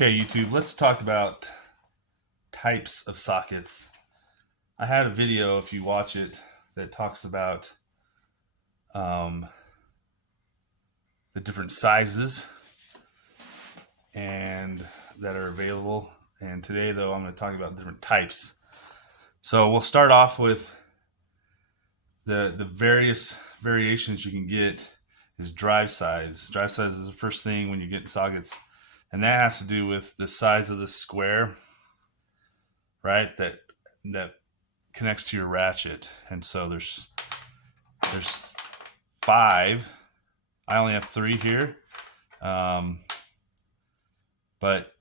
Okay, YouTube, let's talk about types of sockets. I had a video, if you watch it, that talks about um, the different sizes and that are available. And today, though, I'm going to talk about different types. So we'll start off with the various variations you can get is drive size. Drive size is the first thing when you get sockets, and that has to do with the size of the square, right? That connects to your ratchet. And so there's 5. I only have 3 here, but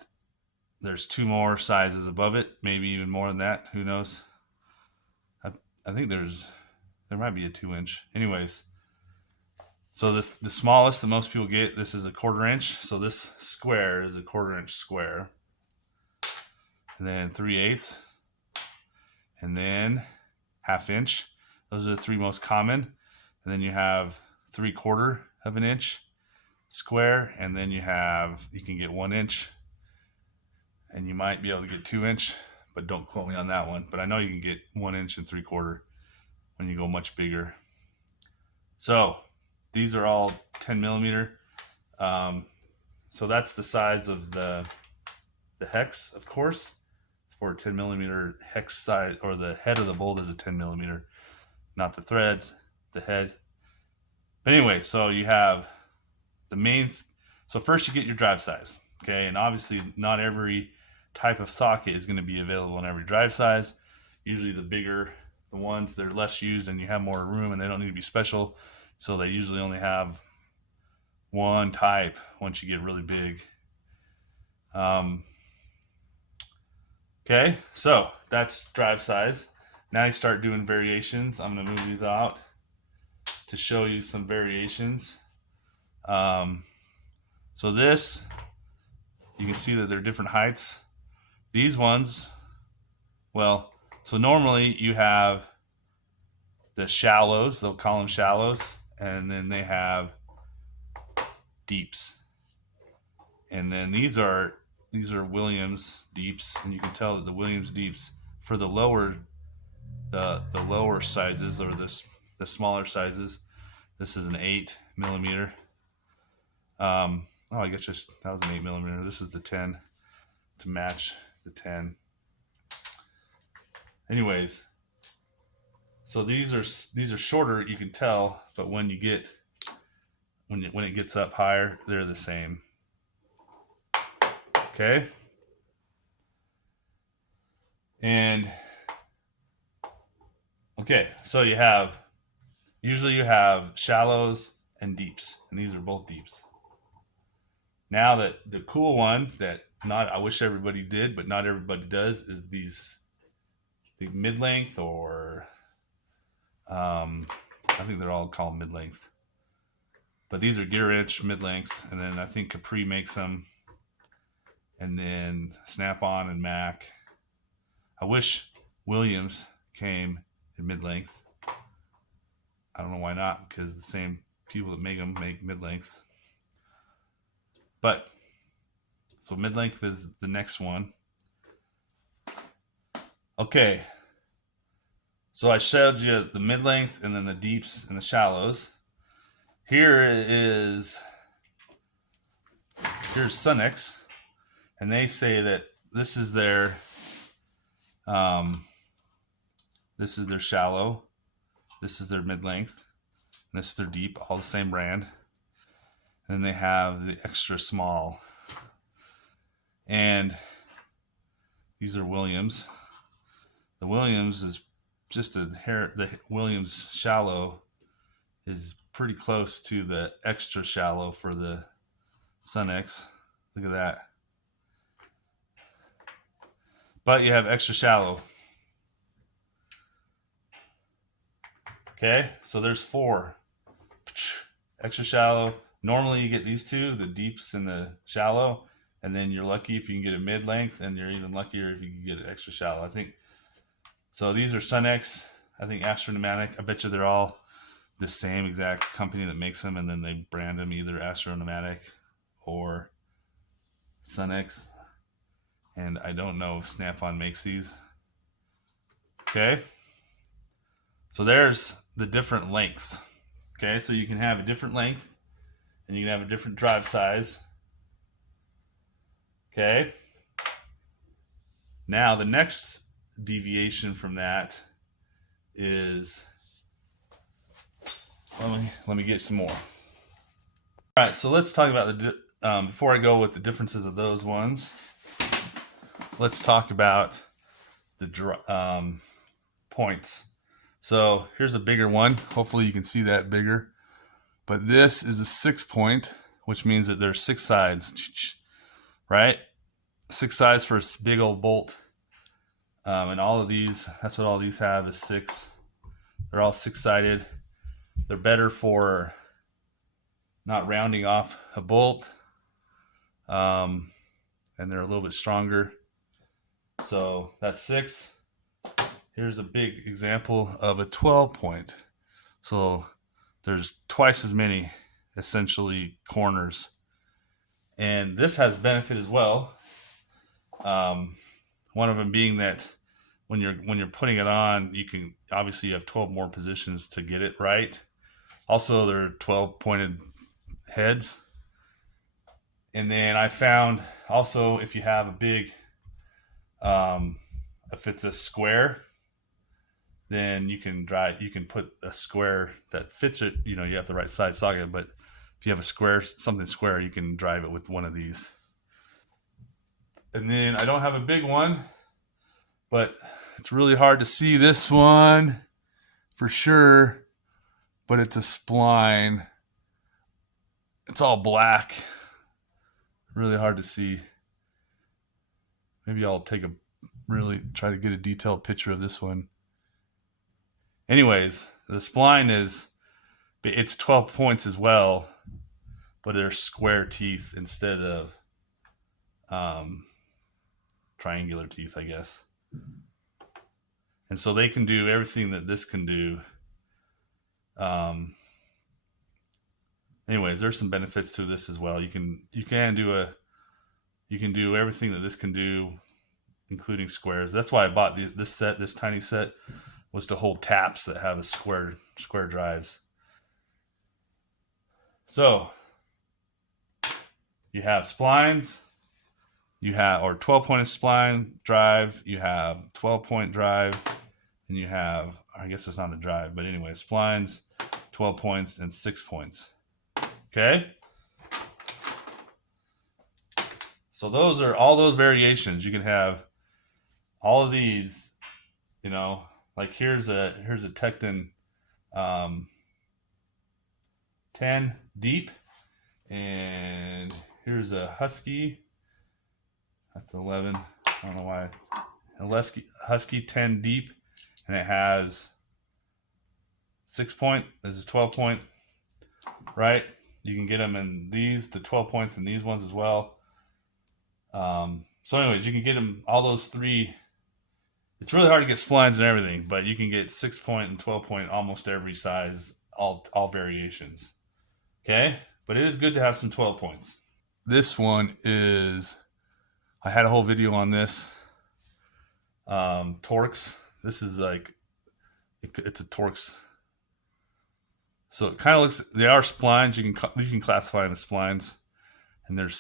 there's 2 more sizes above it, maybe even more than that. Who knows? I think there might be a 2-inch. Anyways, so the smallest that most people get, this is a 1/4 inch. So this square is a 1/4 inch square, and then 3/8, and then 1/2 inch. Those are the 3 most common. And then you have 3/4 of an inch square, and then you can get 1 inch, and you might be able to get 2 inch, but don't quote me on that one. But I know you can get 1 inch and 3/4 when you go much bigger. So these are all 10 millimeter. So that's the size of the hex, of course. It's for a 10 millimeter hex size, or the head of the bolt is a 10 millimeter, not the thread, the head. But anyway, so you have the main. So first you get your drive size, okay? And obviously not every type of socket is going to be available in every drive size. Usually the bigger the ones, they're less used and you have more room, and they don't need to be special. So they usually only have one type once you get really big. Okay, so that's drive size. Now you start doing variations. I'm going to move these out to show you some variations. So this, you can see that they're different heights. These ones, well, so normally you have the shallows, they'll call them shallows, and then they have deeps. And then these are Williams deeps, and you can tell that the Williams deeps for the lower sizes, or the smaller sizes. This is an 8 millimeter. I guess that was an 8 millimeter. This is the 10 to match the 10. Anyways, so these are shorter, you can tell, but when it gets up higher, they're the same. Okay, and okay, so usually you have shallows and deeps, and these are both deeps. Now the cool one that I wish everybody did, but not everybody does, is the mid-length, or I think they're all called mid-length. But these are gear inch mid-lengths, and then I think Capri makes them, and then Snap-on and Mac. I wish Williams came in mid-length. I don't know why not, because the same people that make them make mid-lengths. But so mid-length is the next one. Okay, so I showed you the mid-length and then the deeps and the shallows. Here's Sunex, and they say that this is their shallow, this is their mid-length, and this is their deep, all the same brand. And then they have the extra small, and these are Williams. The Williams is just the Williams shallow is pretty close to the extra shallow for the Sunex. Look at that. But you have extra shallow. Okay, so there's 4. Extra shallow. Normally you get these 2, the deeps and the shallow, and then you're lucky if you can get a mid-length, and you're even luckier if you can get an extra shallow. I think so. These are Sunex. I think Astro-Pneumatic. I bet you they're all the same exact company that makes them, and then they brand them either Astro-Pneumatic or Sunex. and I don't know if Snap-on makes these. Okay, so there's the different lengths. Okay, so you can have a different length and you can have a different drive size. Okay, now the next deviation from that is, let me get some more. All right, so let's talk about before I go with the differences of those ones, let's talk about the points. So here's a bigger one. Hopefully you can see that bigger. But this is a 6 point, which means that there's 6 sides, right? 6 sides for a big old bolt. And all of these, that's what all these have, is 6. They're all 6-sided. They're better for not rounding off a bolt. And they're a little bit stronger. So that's 6. Here's a big example of a 12 point. So there's twice as many, essentially, corners. And this has benefit as well. One of them being that when you're putting it on, you can obviously you have 12 more positions to get it right. Also, there are 12 pointed heads. And then I found also if you have a big, if it's a square, then you can put a square that fits it. You have the right size socket, but if you have a square, something square, you can drive it with one of these. And then I don't have a big one, but it's really hard to see this one for sure, but it's a spline. It's all black. Really hard to see. Maybe I'll really try to get a detailed picture of this one. Anyways, the spline it's 12 points as well, but they're square teeth instead of triangular teeth, I guess. And so they can do everything that this can do. Anyways, there's some benefits to this as well. You can do everything that this can do, including squares. That's why I bought this tiny set, was to hold taps that have a square drives. So you have splines, or 12-point spline drive, you have 12-point drive, and you have, I guess it's not a drive, but anyway, splines, 12 points, and 6 points. Okay? So those are all those variations. You can have all of these, like here's a Tekton 10 deep, and here's a Husky. That's 11. I don't know why. A Husky 10 deep, and it has 6 point. This is 12 point, right? You can get them in these, the 12 points, and these ones as well. So anyways, you can get them all those 3. It's really hard to get splines and everything, but you can get 6 point and 12 point almost every size, all variations. Okay, but it is good to have some 12 points. This one is, I had a whole video on this. Torx. This is like, it's a Torx. So it kind of looks, they are splines. You can classify them as splines, and there's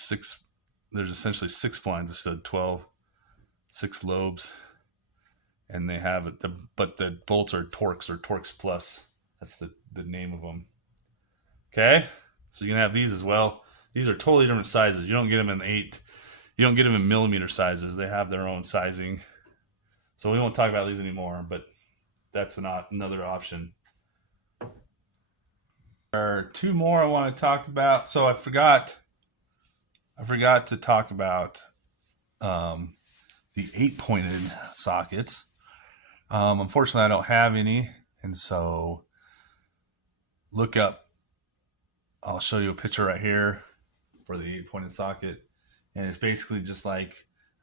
essentially 6 splines instead of 12, 6 lobes, and they have it. But the bolts are Torx or Torx Plus. That's the name of them. Okay, so you can have these as well. These are totally different sizes. You don't get them in 8. You don't get them in millimeter sizes. They have their own sizing. So we won't talk about these anymore, but that's another option. There are 2 more I want to talk about. So I forgot to talk about the 8-pointed sockets. Unfortunately, I don't have any, and so look up. I'll show you a picture right here for the 8-pointed socket, and it's basically just like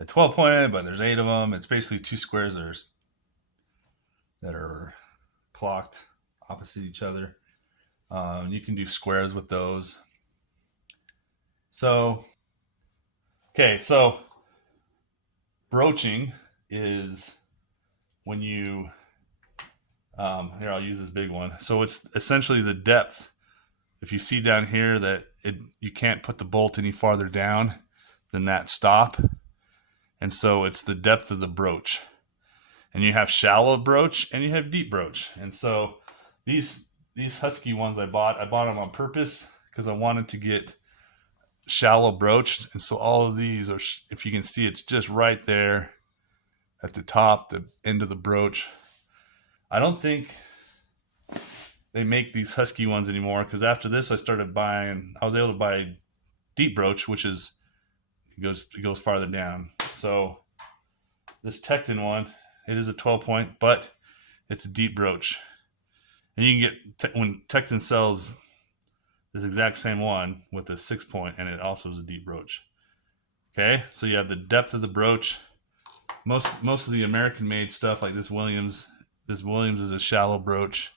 a 12-pointed, but there's 8 of them. It's basically 2 squares that are clocked opposite each other. You can do squares with those. So, okay, so broaching is when you, here, I'll use this big one. So it's essentially the depth. If you see down here that you can't put the bolt any farther down than that stop. And so it's the depth of the broach. And you have shallow broach and you have deep broach. And so these Husky ones I bought them on purpose because I wanted to get shallow broached. And so all of these are, if you can see, it's just right there at the top, the end of the broach. I don't think they make these Husky ones anymore because after this I was able to buy deep broach, which is it goes farther down. So this Tekton one, it is a 12-point, but it's a deep broach. And you can get, when Tekton sells this exact same one with a 6-point, and it also is a deep broach. Okay, so you have the depth of the broach. Most of the American-made stuff like this Williams is a shallow broach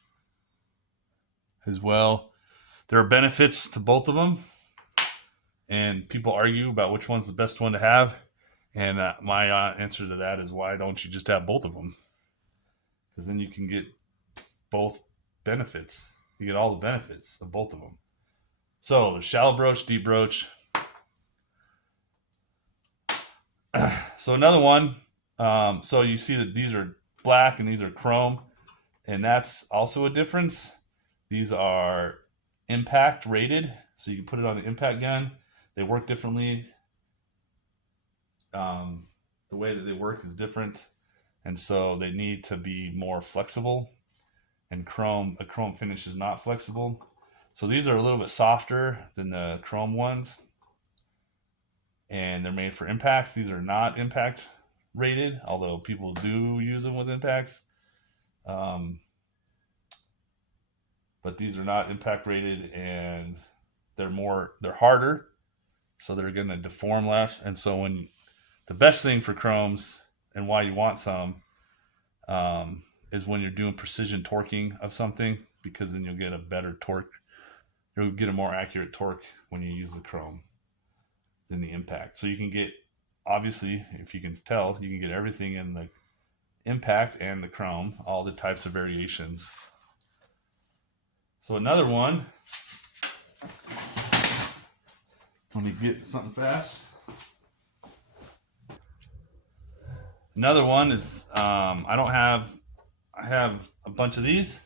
as well. There are benefits to both of them, and people argue about which one's the best one to have. And my answer to that is, why don't you just have both of them? Because then you can get both benefits. You get all the benefits of both of them. So shallow broach, deep broach. So another one. So you see that these are black and these are chrome, and that's also a difference. These are impact rated, so you can put it on an impact gun. They work differently. The way that they work is different, and so they need to be more flexible. And a chrome finish is not flexible. So these are a little bit softer than the chrome ones, and they're made for impacts. These are not impact rated, although people do use them with impacts. But these are not impact rated, and they're harder, so they're going to deform less. And so the best thing for chromes and why you want some is when you're doing precision torquing of something, because then you'll get a better torque. You'll get a more accurate torque when you use the chrome than the impact. So you can get, obviously, if you can tell, you can get everything in the impact and the chrome, all the types of variations. So another one, let me get something fast. Another one is, I have a bunch of these.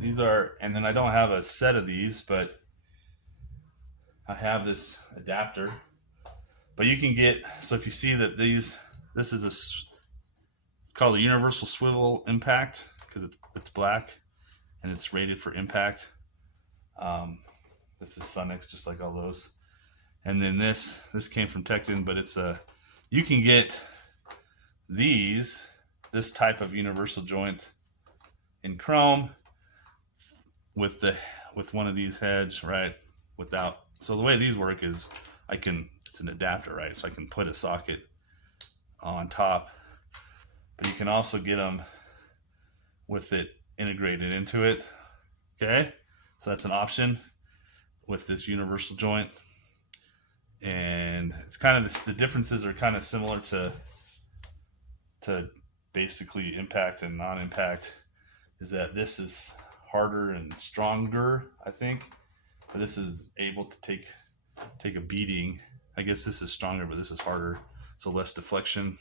And then I don't have a set of these, but I have this adapter. But you can get, so if you see that this is it's called a universal swivel impact because it's black and it's rated for impact. This is Sunex, just like all those. And then this came from Tekton, but you can get this type of universal joint in chrome with one of these heads, right? So the way these work is it's an adapter, right? So I can put a socket on top, but you can also get them with it integrated into it. Okay, so that's an option with this universal joint, and it's kind of the differences are kind of similar to basically impact and non-impact, is that this is harder and stronger, I think, but this is able to take a beating. I guess this is stronger, but this is harder, so less deflection.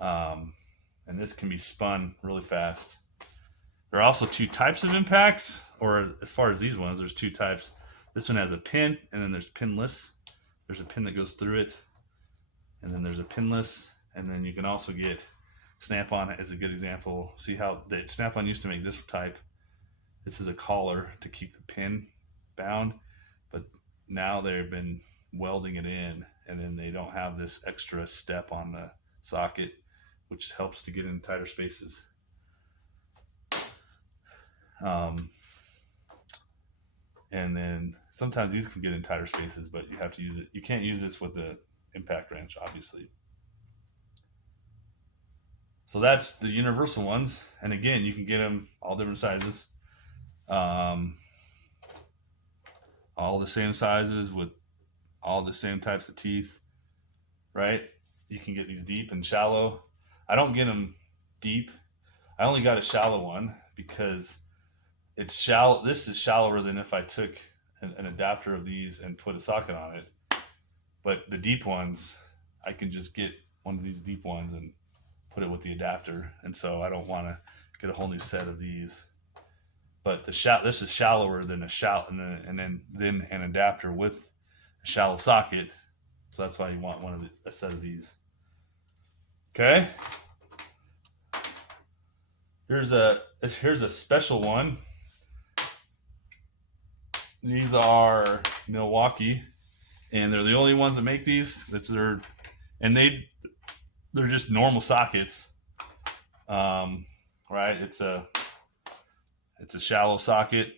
And this can be spun really fast. There are also two types of impacts, or as far as these ones, there's two types. This one has a pin, and then there's pinless. There's a pin that goes through it, and then there's a pinless, and then you can also get Snap-on as a good example. See how Snap-on used to make this type. This is a collar to keep the pin bound, but now they've been welding it in, and then they don't have this extra step on the socket, which helps to get in tighter spaces. And then sometimes these can get in tighter spaces, but you have to use it. You can't use this with the impact wrench, obviously. So that's the universal ones. And again, you can get them all different sizes. All the same sizes with all the same types of teeth, right? you can get these deep and shallow. I don't get them deep. I only got a shallow one because it's shallow. This is shallower than if I took an adapter of these and put a socket on it. But the deep ones, I can just get one of these deep ones and put it with the adapter. And so I don't want to get a whole new set of these. But this is shallower than and then an adapter with a shallow socket. So that's why you want a set of these. Okay. Here's a special one. These are Milwaukee, and they're the only ones that make these. They're just normal sockets. Right? It's a shallow socket.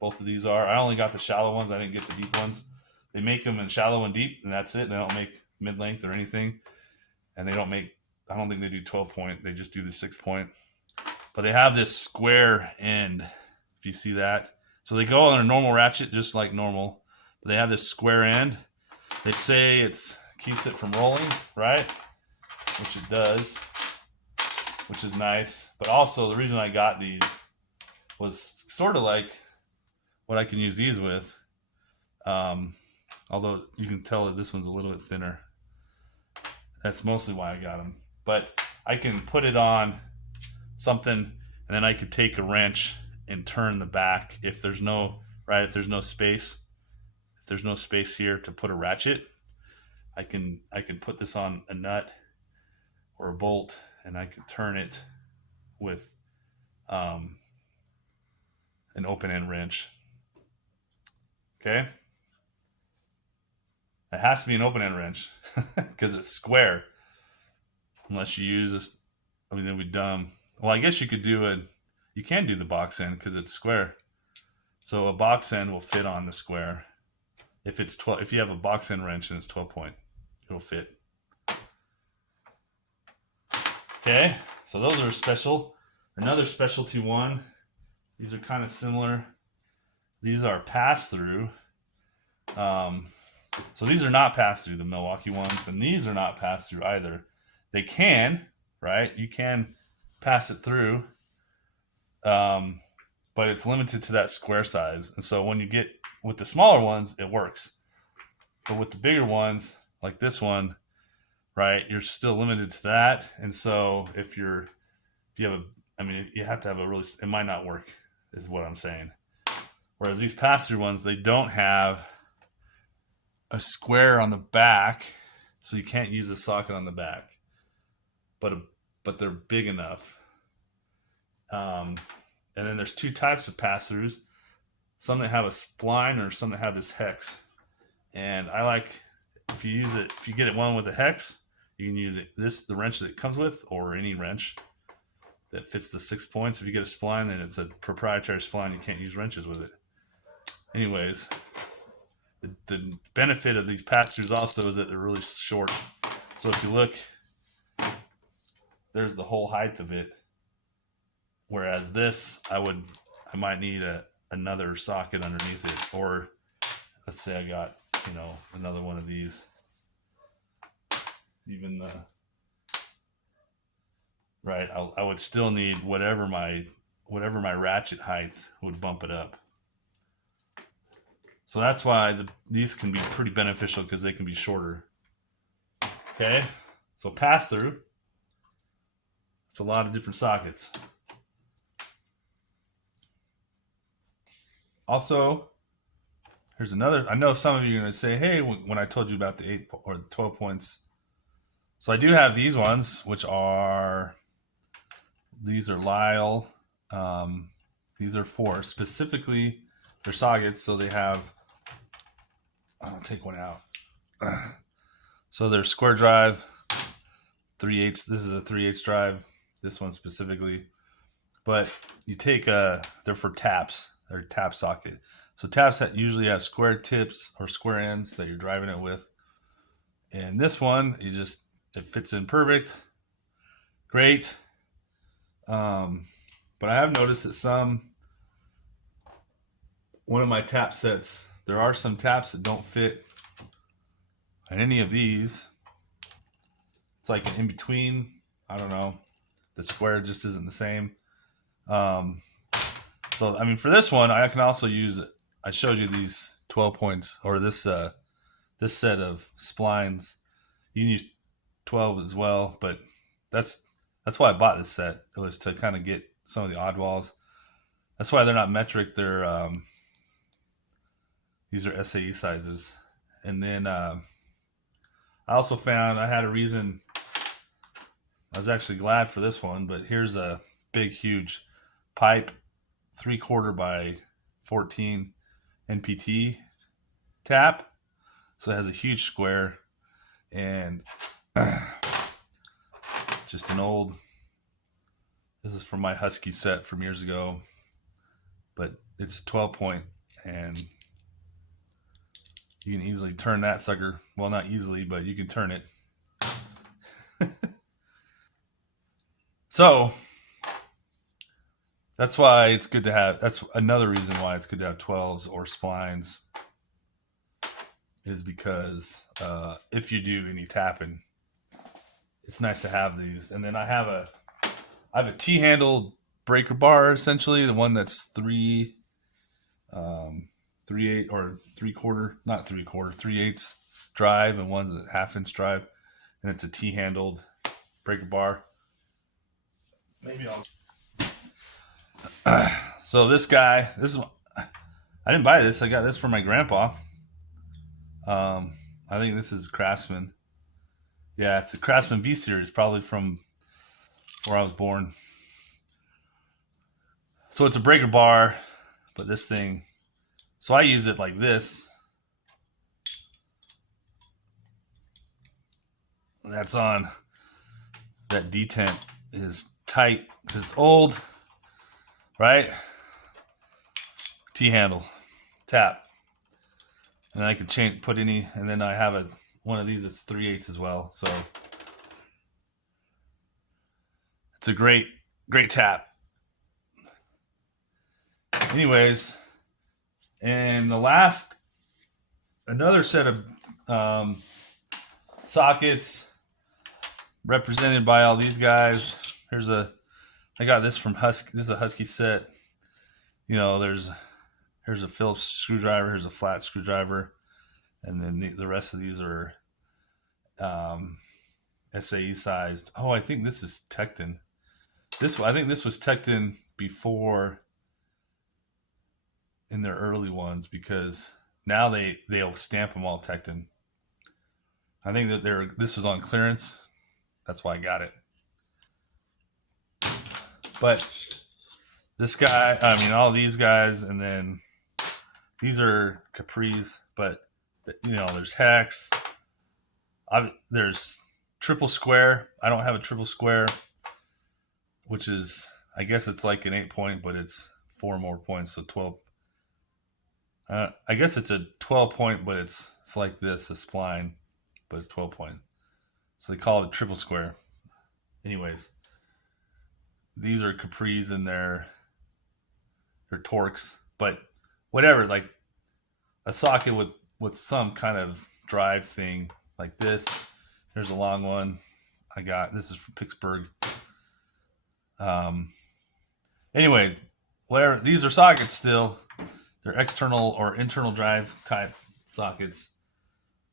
Both of these are. I only got the shallow ones. I didn't get the deep ones. They make them in shallow and deep, and that's it. They don't make mid-length or anything. And they don't make, I don't think they do 12-point. They just do the 6-point. But they have this square end, if you see that. So they go on a normal ratchet just like normal. But they have this square end. They say it keeps it from rolling, right? Which it does, which is nice. But also the reason I got these was sort of like what I can use these with. Although you can tell that this one's a little bit thinner. That's mostly why I got them. But I can put it on something, and then I could take a wrench and turn the back if there's no space. If there's no space here to put a ratchet, I can put this on a nut or a bolt, and I can turn it with an open end wrench. Okay. It has to be an open end wrench because it's square. Unless you use this, I mean, it'd be dumb. Well, I guess you can do the box end because it's square. So a box end will fit on the square. If you have a box end wrench and it's 12-point, it'll fit. Okay, so those are special. Another specialty one. These are kind of similar. These are pass-through. So these are not pass-through, the Milwaukee ones, and these are not pass-through either. They can, right? You can pass it through, but it's limited to that square size. And so when you get with the smaller ones, it works. But with the bigger ones, like this one, right, you're still limited to that. And so you have to have it might not work, is what I'm saying. Whereas these pass-through ones, they don't have a square on the back, so you can't use a socket on the back. But they're big enough. And then there's two types of pass-throughs. Some that have a spline or some that have this hex. And I like, if you get it one with a hex, you can use the wrench that it comes with, or any wrench that fits the 6 points. If you get a spline, then it's a proprietary spline. You can't use wrenches with it. Anyways, the benefit of these pass-throughs also is that they're really short. So if you look, there's the whole height of it. Whereas this, I might need another socket underneath it. Or let's say I got, another one of these. Right, I would still need whatever my ratchet height would bump it up. So that's why these can be pretty beneficial, because they can be shorter. Okay, so pass through. It's a lot of different sockets. Also, here's another. I know some of you are going to say, hey, when I told you about the 8 or the 12 points. So I do have these ones, these are Lisle. These are 4. Specifically, they're sockets, so they have, I'll take one out. So they're square drive, 3/8. This is a 3/8 drive, this one specifically. But you take, they're for taps. They're tap socket. So taps that usually have square tips or square ends that you're driving it with. And this one, it fits in perfect. Great. But I have noticed that one of my tap sets, there are some taps that don't fit in any of these. It's like an in between. I don't know. The square just isn't the same. Um, so I mean, for this one, I can also use. I showed you these 12 points, or this set of splines. You can use 12 as well, but that's why I bought this set. It was to kind of get some of the oddballs. That's why they're not metric. They're these are SAE sizes. And then I also found I had a reason. I was actually glad for this one, but here's a big, huge pipe, 3/4 by 14 NPT tap. So it has a huge square and just an old. This is from my Husky set from years ago, but it's 12 point, and you can easily turn that sucker. Well, not easily, but you can turn it. So that's why it's good to have. That's another reason why it's good to have 12s or splines, is because if you do any tapping, it's nice to have these. And then I have a T-handled breaker bar, essentially the one that's 3/8 or 3/4, not 3/4, 3/8 drive, and one's a 1/2 inch drive, and it's a T-handled breaker bar. Maybe I'll. So this guy, I didn't buy this. I got this from my grandpa. I think this is Craftsman. Yeah, it's a Craftsman V series, probably from where I was born. So it's a breaker bar, but this thing. So I use it like this. That's on. That detent is tight because it's old, right? T-handle, tap, and I can change, put any, and then I have one of these that's 3/8 as well. So it's a great tap. Anyways, and another set of sockets represented by all these guys. I got this from Husky. This is a Husky set. You know, here's a Phillips screwdriver. Here's a flat screwdriver, and then the rest of these are SAE sized. Oh, I think this is Tekton. I think this was Tekton before, in their early ones, because now they'll stamp them all Tekton. I think that this was on clearance. That's why I got it. But this guy, I mean, all these guys, and then these are Capris, but you know, there's Hex. There's triple square. I don't have a triple square, which is, I guess it's like an 8 point, but it's 4 more points, so 12. I guess it's a 12 point, but it's like this, a spline, but it's 12 point. So they call it a triple square. Anyways, these are Capris and they're Torx, but whatever, like a socket with some kind of drive thing like this. Here's a long one I got. This is from Pittsburgh. Anyway, whatever. These are sockets still. They're external or internal drive type sockets.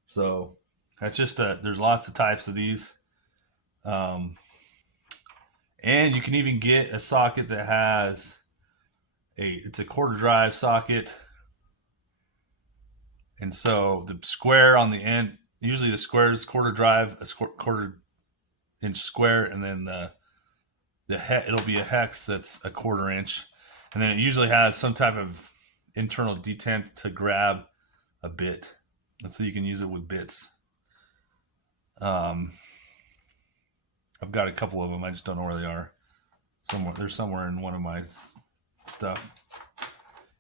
So that's just there's lots of types of these. And you can even get a socket that has it's a quarter drive socket. And so the square on the end, usually the square is quarter drive, a quarter inch square, and then it'll be a hex that's a 1/4 inch. And then it usually has some type of internal detent to grab a bit. And so you can use it with bits. I've got a couple of them. I just don't know where they are. They're somewhere in one of my stuff.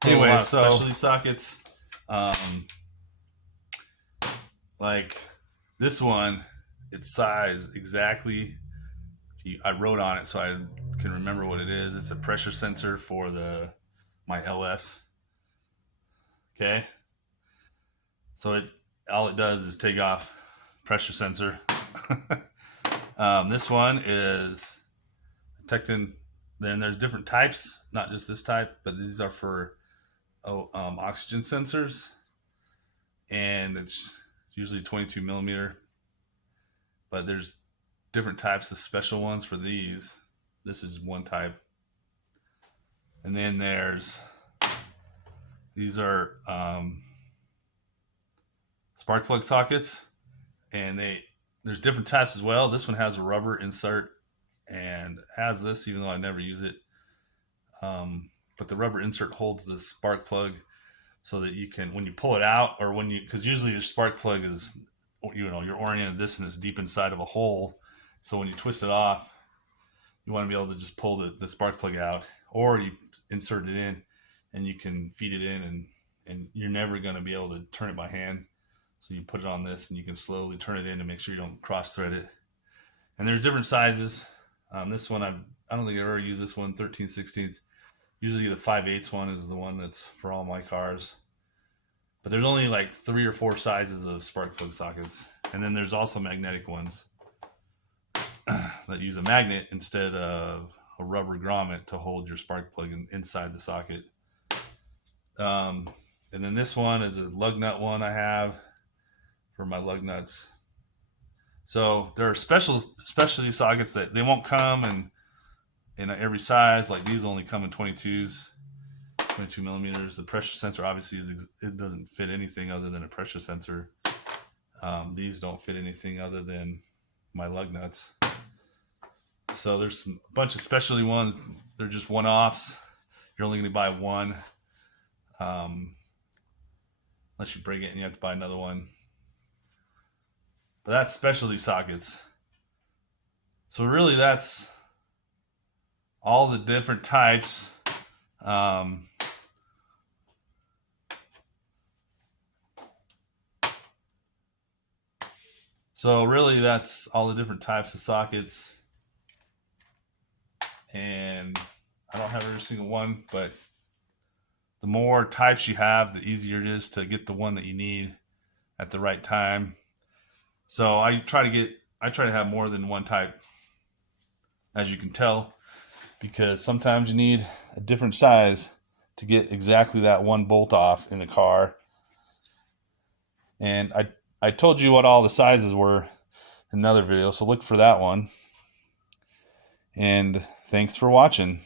Anyway, so specialty sockets, like this one, its size exactly. I wrote on it so I can remember what it is. It's a pressure sensor for my LS. Okay, so all it does is take off pressure sensor. This one is Tecton. Then there's different types, not just this type, but these are for oxygen sensors, and it's usually 22 millimeter. But there's different types of special ones for these. This is one type, and then these are spark plug sockets, and there's different types as well. This one has a rubber insert and has this, even though I never use it. But the rubber insert holds the spark plug so that you can, when you pull it out, or because usually the spark plug is, you're oriented this and it's deep inside of a hole. So when you twist it off, you want to be able to just pull the spark plug out, or you insert it in and you can feed it in, and you're never going to be able to turn it by hand. So you put it on this and you can slowly turn it in to make sure you don't cross thread it. And there's different sizes. This one, I don't think I've ever used this one, 13/16. Usually the 5/8 one is the one that's for all my cars. But there's only like 3 or 4 sizes of spark plug sockets. And then there's also magnetic ones that use a magnet instead of a rubber grommet to hold your spark plug inside the socket. And then this one is a lug nut one I have for my lug nuts. So there are specialty sockets that they won't come in every size. Like these only come in 22s, 22 millimeters. The pressure sensor obviously it doesn't fit anything other than a pressure sensor. These don't fit anything other than my lug nuts. So there's a bunch of specialty ones. They're just one-offs. You're only going to buy one, unless you break it and you have to buy another one. But that's specialty sockets. So really that's all the different types. So really that's all the different types of sockets. And I don't have every single one, but the more types you have, the easier it is to get the one that you need at the right time. So I try to have more than one type, as you can tell, because sometimes you need a different size to get exactly that one bolt off in the car. And I told you what all the sizes were in another video, so look for that one. And thanks for watching.